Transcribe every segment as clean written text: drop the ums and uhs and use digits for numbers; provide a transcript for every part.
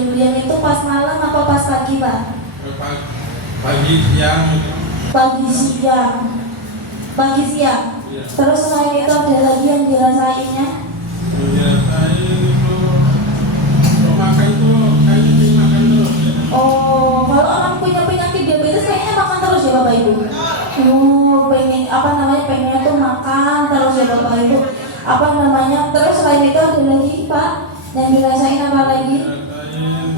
durian itu pas malam apa pas pagi Pak? Pagi siang. Pagi siang. Pagi siang. Iya. Terus selain itu ada lagi yang dirasainnya? Dirasain itu kalau makan tuh kayaknya sih makan terus. Oh, kalau orang punya penyakit diabetes kayaknya makan terus ya Bapak Ibu? Oh, pengen apa namanya, pengennya tuh makan terus ya Bapak Ibu. Apa namanya? Terus selain itu ada lagi Pak yang dirasain apa lagi? Dirasain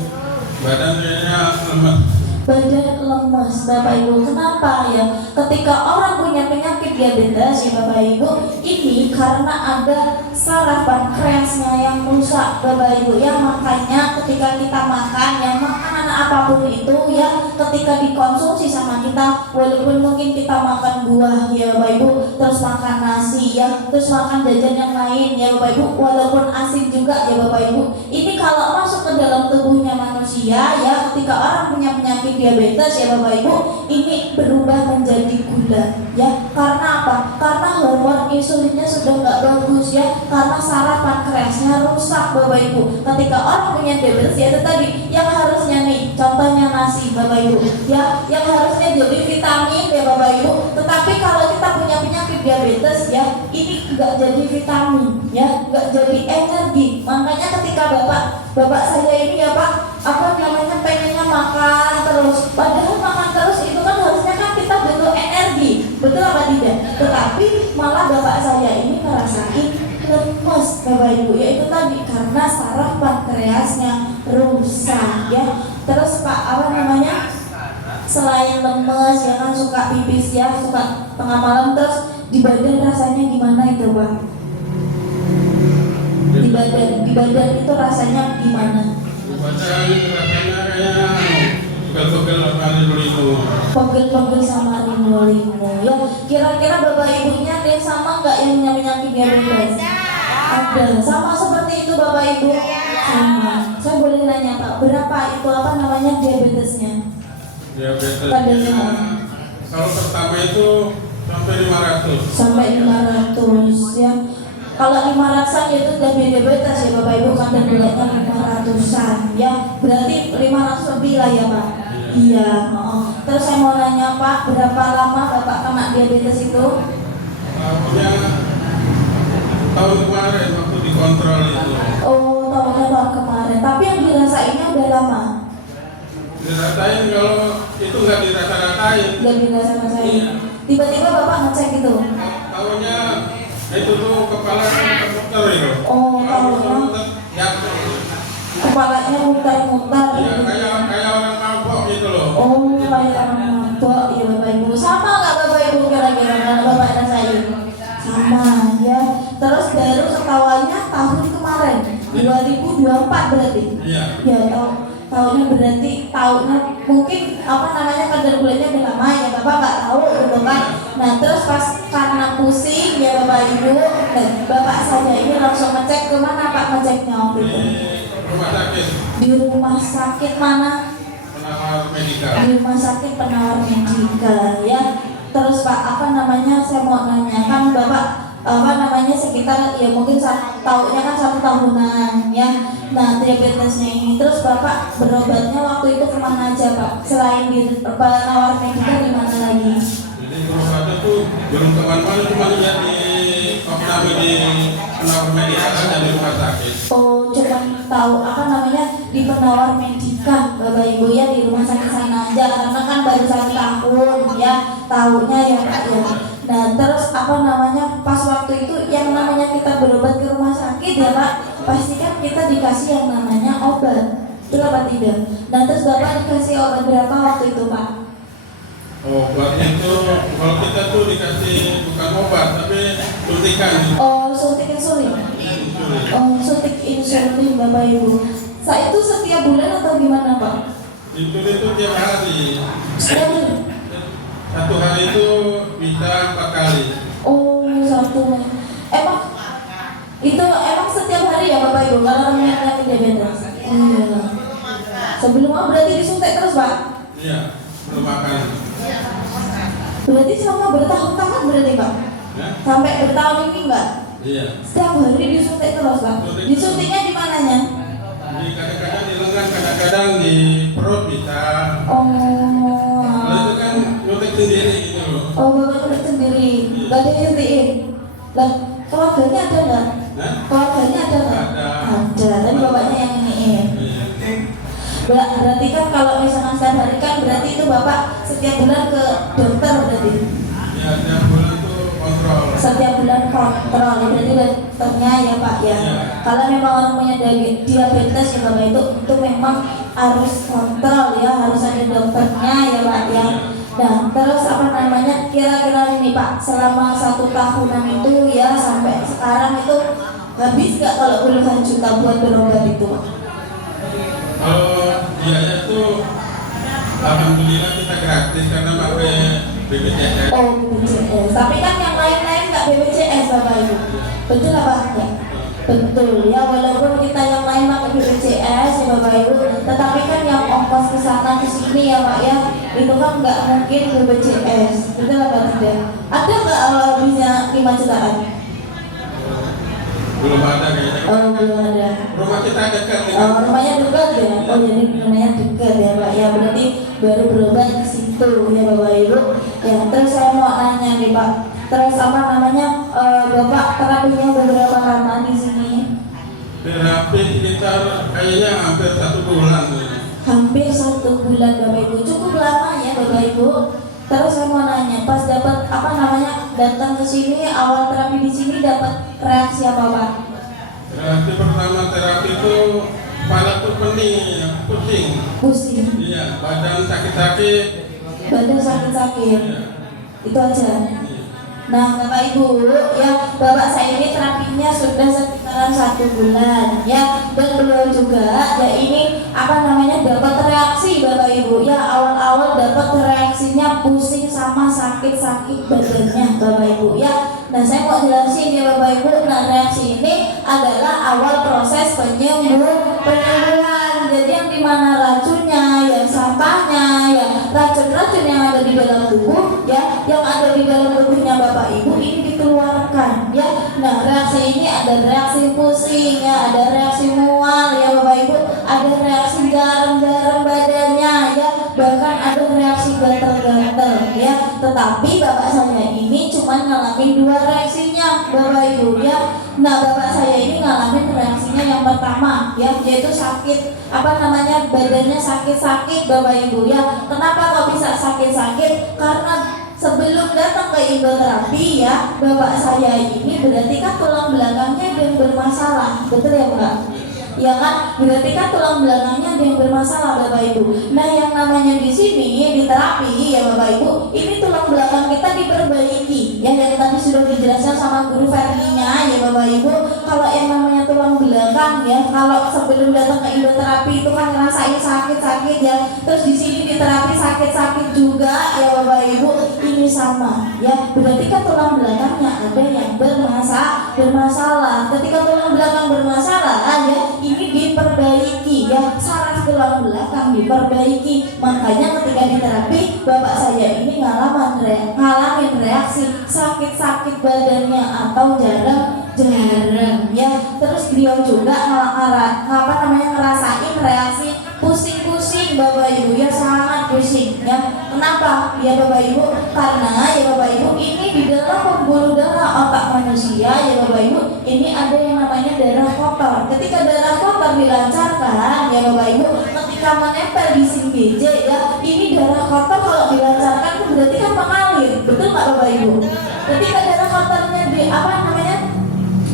badan kayaknya lemas. Badan lemas Bapak Ibu. Kenapa ya? Ketika orang punya penyakit diabetes ya Bapak Ibu, ini karena ada saraf pankreasnya yang rusak Bapak Ibu ya. Makanya ketika kita makan yang makanan apapun itu ya, ketika dikonsumsi sama kita, walaupun mungkin kita makan buah ya Bapak Ibu, terus makan nasi ya, terus makan jajan yang lain ya Bapak Ibu, walaupun asin juga ya Bapak Ibu, ini kalau masuk ke dalam tubuhnya manusia ya, ketika orang punya penyakit diabetes ya Bapak Ibu, ini berubah menjadi gula ya. Karena apa? Karena hormon insulinnya sudah nggak bagus ya, karena saraf pankreasnya rusak Bapak Ibu. Ketika orang punya diabetes ya itu tadi yang harusnya nih, contohnya nasi Bapak Ibu ya, yang harusnya jadi vitamin ya Bapak Ibu, tetapi kalau kita punya penyakit diabetes ya, ini nggak jadi vitamin ya, nggak jadi energi. Makanya ketika bapak saya ini ya Pak, apa namanya, pengennya makan terus, padahal makan terus itu kan harusnya kan kita butuh energi, betul apa tidak? Tetapi malah bapak saya ini ngerasain lemes Bapak Ibu, yaitu tadi karena saraf pankreasnya rusak ya. Terus Pak, apa namanya, selain lemes ya kan, suka pipis ya, suka tengah malam, terus di badan rasanya gimana itu Pak? Di badan itu rasanya gimana? Badan rasanya kayak pegel-pegel sama limu-limu. Pegel-pegel sama limu-limu ya. Kira-kira Bapak Ibunya ada yang sama nggak yang punya penyakit diabetes? Ada. Sama seperti itu Bapak Ibu? Sama. Saya boleh nanya Pak, berapa itu apa namanya diabetesnya? Diabetesnya kalau pertama itu sampai 500. Sampai 500 ya. Kalau 500-an itu udah diabetes ya Bapak Ibu, kan dan gulanya 500-an ya. Berarti 500 lebih lah ya Pak. Iya. Terus saya mau nanya Pak, berapa lama Bapak kena diabetes itu? Tahun kemarin waktu dikontrol itu. Oh, tahun kemarin. Tapi yang dirasainnya udah lama. Dirasain, kalau itu nggak dirasa-rasain. Nggak dirasa-rasain. Tiba-tiba Bapak ngecek gitu. Tahunya itu tuh kepala dokter itu. Oh, tahunya ya, kepalanya mutar-mutar. ya kayak orang mabok gitu loh. Oh, kayak orang mabok ya Bapak Ibu. Sama nggak Bapak Ibu kira-kira kalau Bapak rasain? Sama ya. Terus baru ketahuannya tahun kemarin 2024 berarti. Iya. Ya, tahunnya berarti tahunnya mungkin apa namanya, kadar gulanya udah lama ya Bapak nggak tahu gitu kan. Nah terus pas karena pusing ya Bapak Ibu, dan Bapak saya ini langsung ngecek ke mana Pak ngeceknya waktu itu? Di rumah sakit. Di rumah sakit mana? Penawar Medika. Di rumah sakit Penawar Medika ya. Terus Pak, apa namanya, saya mau nanya, kan Bapak apa namanya sekitar ya mungkin tahunnya kan 1 tahunan ya. Nah diabetesnya ini, terus Bapak berobatnya waktu itu kemana aja Pak? Selain di Penawar Medika di mana lagi? Jadi berobatnya tuh belum kemana-mana, cuma lihat di Opname di Penawar Medika aja di rumah sakit. Oh, cuma tahu apa namanya di Penawar Medika Bapak Ibu ya, di rumah sakit sana aja karena kan baru 1 tahun ya tahunya ya Pak ya. Nah terus apa namanya, pas waktu itu yang namanya kita berobat ke rumah sakit ya Pak, pasti kan kita dikasih yang namanya obat, betul apa tidak? Nah terus Bapak dikasih obat berapa waktu itu Pak? Obatnya itu kalau kita tuh dikasih bukan obat tapi suntikan. Oh, suntik insulin. Oh, suntik insulin Bapak Ibu. Saat itu setiap bulan atau gimana Pak? Insulin itu tiap hari. Setiap bulan. 1 hari itu bisa 4 kali. Oh, 1. Emang itu emang setiap hari ya Bapak Ibu kalau orang yang penyakit diabetes? Iya. Sebelumnya berarti disuntik terus Pak? Iya, belum makan. Berarti selama bertahun-tahun berarti Pak? Ya? Sampai bertahun ini enggak? Iya. Setiap hari disuntik terus Pak? Disuntiknya di mananya? Jadi kadang-kadang di lengan, kadang-kadang kadang-kadang di perut bisa. Kalau itu kan nyuntik sendiri gitu loh. Oh, bapak nyuntik sendiri, nggak ada yang nyuntikin. Lah, keluarganya ada nggak? Hah? Keluarganya ada nggak? Ada. Tapi bapaknya yang iniin. Iya. Berarti kan kalau misalnya setiap hari kan berarti itu bapak setiap bulan ke dokter berarti. Ya, tiap bulan tuh kontrol. Setiap bulan kontrol ya, berarti dokternya ya pak ya. Iya. Kalau memang orang punya diabetes ya bapak itu memang harus kontrol ya, harus ada dokternya ya pak ya. Nah terus apa namanya, kira-kira ini pak, selama 1 tahunan itu ya sampai sekarang itu habis gak kalau puluhan juta buat berobat itu pak? Kalau biaya tuh alhamdulillah kita gratis karena pakai BPJS. Oh BPJS, tapi kan yang lain-lain nggak BPJS bapak ibu, betul apa enggak? Betul ya, walaupun kita yang lain pakai BPJS ya bapak ibu, tetapi kan yang ongkos ke sana ke sini ya pak ya, itu kan nggak mungkin BPJS, betul apa tidak? Ada nggak bisa 5 jutaan? Belum ada kayaknya. Oh belum ada. Rumah kita dekat nih. Oh, rumahnya dekat ya? Oh jadi rumahnya dekat ya pak ya, berarti baru berobat di situ ya bapak ibu. Ya terus saya mau nanya nih pak, terus apa namanya, bapak terapinya beberapa lama di sini? Terapi sekitar kayaknya hampir 1 bulan. Hampir 1 bulan bapak ibu, cukup lama ya bapak ibu. Terus saya mau nanya, pas dapat apa namanya datang ke sini awal terapi di sini dapat reaksi apa pak? Terapi pertama itu kepala tuh pening, pusing. Pusing, Iya, badan sakit-sakit. badan sakit-sakit, Iya. itu aja. Iya. Nah bapak ibu ya, bapak saya ini terapinya sudah sekitaran 1 bulan ya, dan beliau juga ya ini apa namanya dapat reaksi bapak ibu ya, awal-awal dapat reaksinya pusing sama sakit-sakit badannya bapak ibu ya. Nah saya mau jelasin ya bapak ibu, nah reaksi ini adalah awal proses penyembuhan. Jadi yang dimana racunnya, yang sampahnya, ya racun-racun yang ada di dalam tubuh ya, yang ada di dalam tubuhnya bapak ibu ini dikeluarkan ya. Nah reaksi ini ada reaksi pusing ya, ada reaksi mual ya bapak ibu, ada reaksi garam-garam badannya ya, bahkan ada reaksi gatal-gatal ya. Tetapi bapak saya ini cuma ngalamin 2 reaksinya bapak ibu ya. Nah bapak saya ini ngalamin reaksinya yang pertama ya, yaitu sakit apa namanya, badannya sakit-sakit bapak ibu ya. Kenapa kok bisa sakit-sakit? Karena sebelum datang ke hipnoterapi ya, bapak saya ini berarti kan tulang belakangnya ada yang bermasalah, betul ya Pak? Ya kan, berarti kan tulang belakangnya ada yang bermasalah bapak ibu. Nah yang namanya di sini di terapi ya bapak ibu, ini tulang belakang kita diperbaiki ya, yang tadi sudah dijelaskan sama guru Ferdinya ya bapak ibu. Kalau yang namanya tulang belakang ya, kalau sebelum datang ke hipnoterapi itu kan ngerasain sakit-sakit ya, terus di sini di terapi sakit-sakit juga ya bapak ibu, ini sama ya, berarti kan tulang belakangnya ada yang bermasalah. Ketika tulang belakang bermasalah ya, ini diperbaiki ya, saraf tulang belakang diperbaiki. Makanya ketika di terapi bapak saya ini ngalamin reaksi sakit-sakit badannya atau jarang ya. Terus beliau juga ngerasain reaksi pusing-pusing bapak ibu ya, sangat pusing ya. Kenapa ya bapak ibu? Karena ya bapak ibu ini di dalam pembuluh darah otak manusia ya bapak ibu, ini ada yang namanya darah kotor. Ketika darah kotor dilancarkan ya bapak ibu, ketika menempel di SIMBJ ya, ini darah kotor kalau dilancarkan itu berarti kan mengalir, betul nggak bapak ibu? Ketika darah kotornya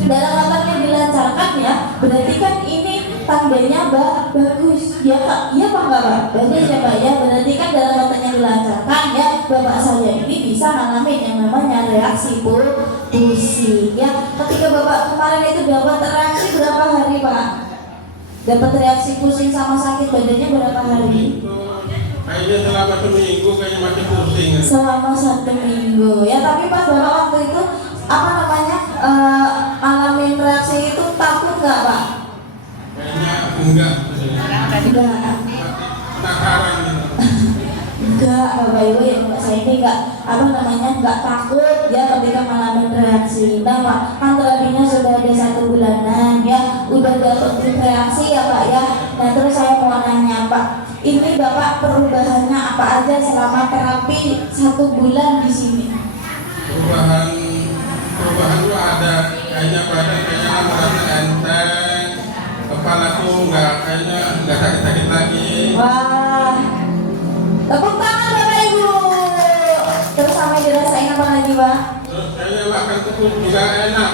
darah kotornya dilancarkan ya, berarti kan ini tandanya bagus ya Pak, iya Pak nggak Pak? Bagus ya Pak ya, berarti kan darah kotornya dilancarkan ya, bapak saya ini bisa ngalamin yang namanya reaksi pusing ya. Ketika bapak kemarin itu dapat reaksi berapa hari Pak? Dapat reaksi pusing sama sakit badannya berapa hari? Kayaknya selama 1 minggu kayaknya masih pusing. Selama 1 minggu ya, tapi pas bapak waktu itu apa namanya alamin reaksi itu takut nggak Pak? Kayaknya enggak. Penasaran gitu. Enggak bapak ibu ya, bapak saya ini enggak takut ya ketika mengalami reaksi. Nah Pak, kan terapinya sudah ada 1 bulanan ya, udah dapat reaksi ya Pak ya. Nah terus saya mau nanya Ini Bapak perubahannya apa aja selama terapi 1 bulan di sini? Perubahan tuh ada, kayaknya badan kayaknya merasa enteng, kepala tuh nggak sakit-sakit lagi. Wah, tepuk tangan Bapak Ibu. Terus sampai dirasain apa lagi Pak? Terus kayaknya makan tuh juga enak.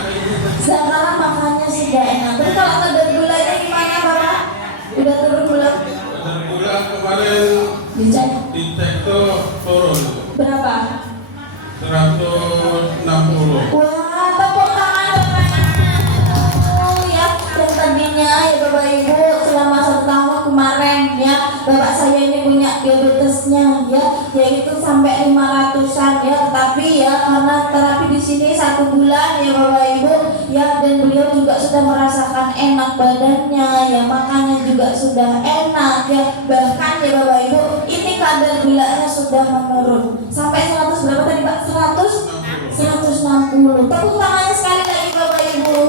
Sekarang makannya sudah enak. Terus kalau kadar gulanya gimana Bapak? Udah turun belum? Bulan kemarin Dicek dicek tuh turun berapa? 160. Wah, tepuk tangan Bapak Ibu ya. Yang tadinya ya Bapak Ibu selama 1 tahun kemarin ya, Bapak saya ini punya diabetesnya ya, yaitu sampai 500-an ya. Tetapi ya karena terapi di sini 1 bulan ya Bapak Ibu ya, dan beliau juga sudah merasakan enak badannya ya, makannya juga sudah enak ya. Bahkan ya Bapak Ibu, ini kadar gulanya sudah menurun sampai 100 berapa tadi Pak? 160. Tepuk tangannya sekali lagi Bapak Ibu.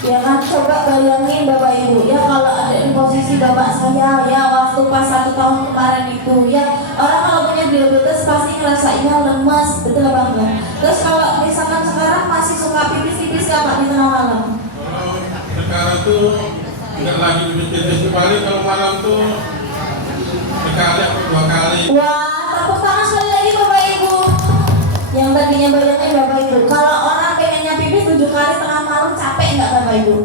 Ya kan, coba bayangin Bapak Ibu ya, kalau ada di posisi Bapak saya ya waktu pas 1 tahun kemarin itu ya, orang kalau punya diabetes pasti ngerasainnya lemas, betul apa enggak? Terus kalau misalkan sekarang masih suka pipis-pipis nggak Pak di tengah malam? Kalau sekarang tuh nggak lagi pipis kembali, kalau malam tuh sekali atau 2 kali. Wah, tepuk tangan sekali lagi Bapak Ibu. Yang tadinya bayangin Bapak Ibu, kalau orang pengennya pipis 7 kali tengah malam, capek nggak Bapak Ibu?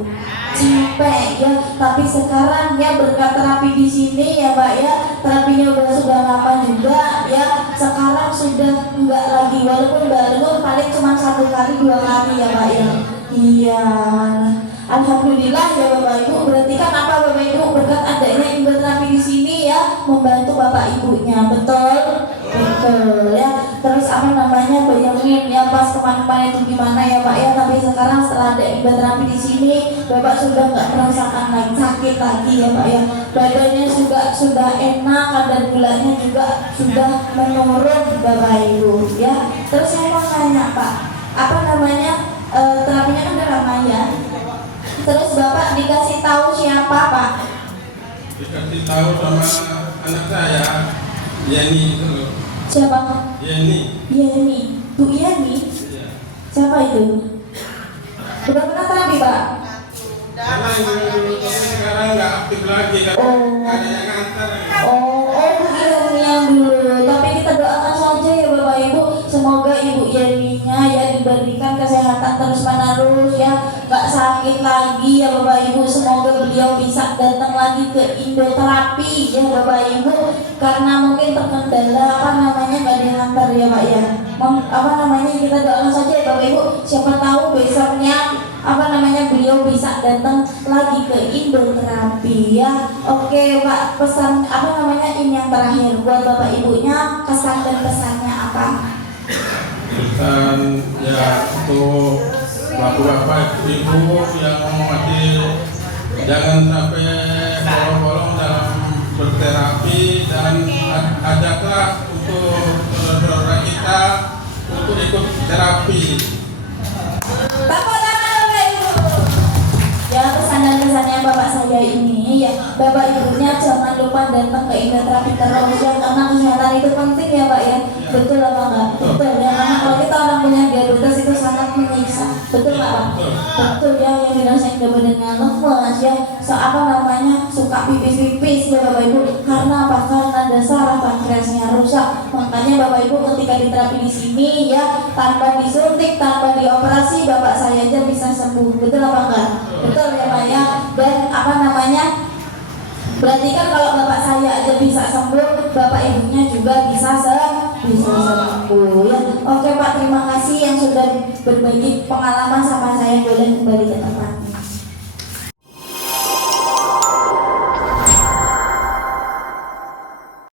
Capek ya. Tapi sekarang ya berkat terapi di sini ya Pak ya, terapinya sudah lama juga ya. Sekarang sudah enggak lagi, walaupun baru paling cuma 1 kali 2 kali ya Pak ya. Iya. Alhamdulillah ya Bapak Ibu. Berarti kan apa Bapak Ibu, berkat adanya imbal terapi di sini ya, membantu Bapak Ibunya, betul? Betul ya. Terus apa namanya, bayangin ya pas kemarin-kemarin itu gimana ya Pak ya, tapi sekarang setelah ada imbal terapi di sini, Bapak sudah nggak merasakan lagi sakit lagi ya Pak ya. Badannya juga sudah enak, kadar gulanya juga sudah menurun Bapak Ibu ya. Terus saya mau tanya Pak, apa namanya, terapinya kan udah lama ya. Terus Bapak dikasih tahu siapa Pak? Dikasih tahu sama anak saya, Yeni itu loh. Siapa? Yeni. Yeni. Bu Yeni? Iya. Siapa itu? Udah pernah terapi Pak? Karena yang dulu tapi sekarang nggak aktif lagi kan. Oh. Nggak ada yang ngantar. Oh Bu Yeni yang dulu. Tapi kita doakan saja ya Bapak Ibu, semoga Ibu Yeninya ya diberikan kesehatan terus menerus ya, nggak sakit lagi ya Bapak Ibu. Semoga beliau bisa datang lagi ke Indoterapi ya Bapak Ibu, karena mungkin terkendala apa namanya nggak diantar ya Pak ya. Apa namanya, kita doakan saja ya Bapak Ibu, siapa tahu besoknya apa namanya beliau bisa datang lagi ke Indoterapi ya. Oke Pak, pesan apa namanya ini yang terakhir buat Bapak Ibunya, kesan dan pesannya apa? Pesan ya untuk bapak-bapak ibu yang masih, jangan sampai bolong-bolong dalam berterapi, dan ajaklah untuk saudara-saudara kita untuk ikut terapi. Tepuk tangan Bapak Ibu. Ya, pesan dan pesannya Bapak saya ini ya, Bapak Ibunya jangan lupa datang ke Indoterapi terus ya, karena kesehatan itu penting ya Pak ya. Betul apa enggak? Betul ya, karena kalau kita orang punya diabetes itu sangat menyiksa. Betul nggak Pak? Betul ya, yang dirasain badannya lemas ya, apa namanya, suka pipis-pipis ya Bapak Ibu. Karena apa? Karena dasar pankreasnya rusak. Makanya Bapak Ibu ketika diterapi di sini ya, tanpa disuntik, tanpa dioperasi, Bapak saya aja bisa sembuh. Betul apa enggak? Betul ya Pak ya. Dan apa namanya, berarti kan kalau Bapak saya aja bisa sembuh, Bapak Ibunya juga bisa sembuh ya. Oke Pak, terima kasih yang sudah berbagi pengalaman sama saya. Boleh kembali ke tempat.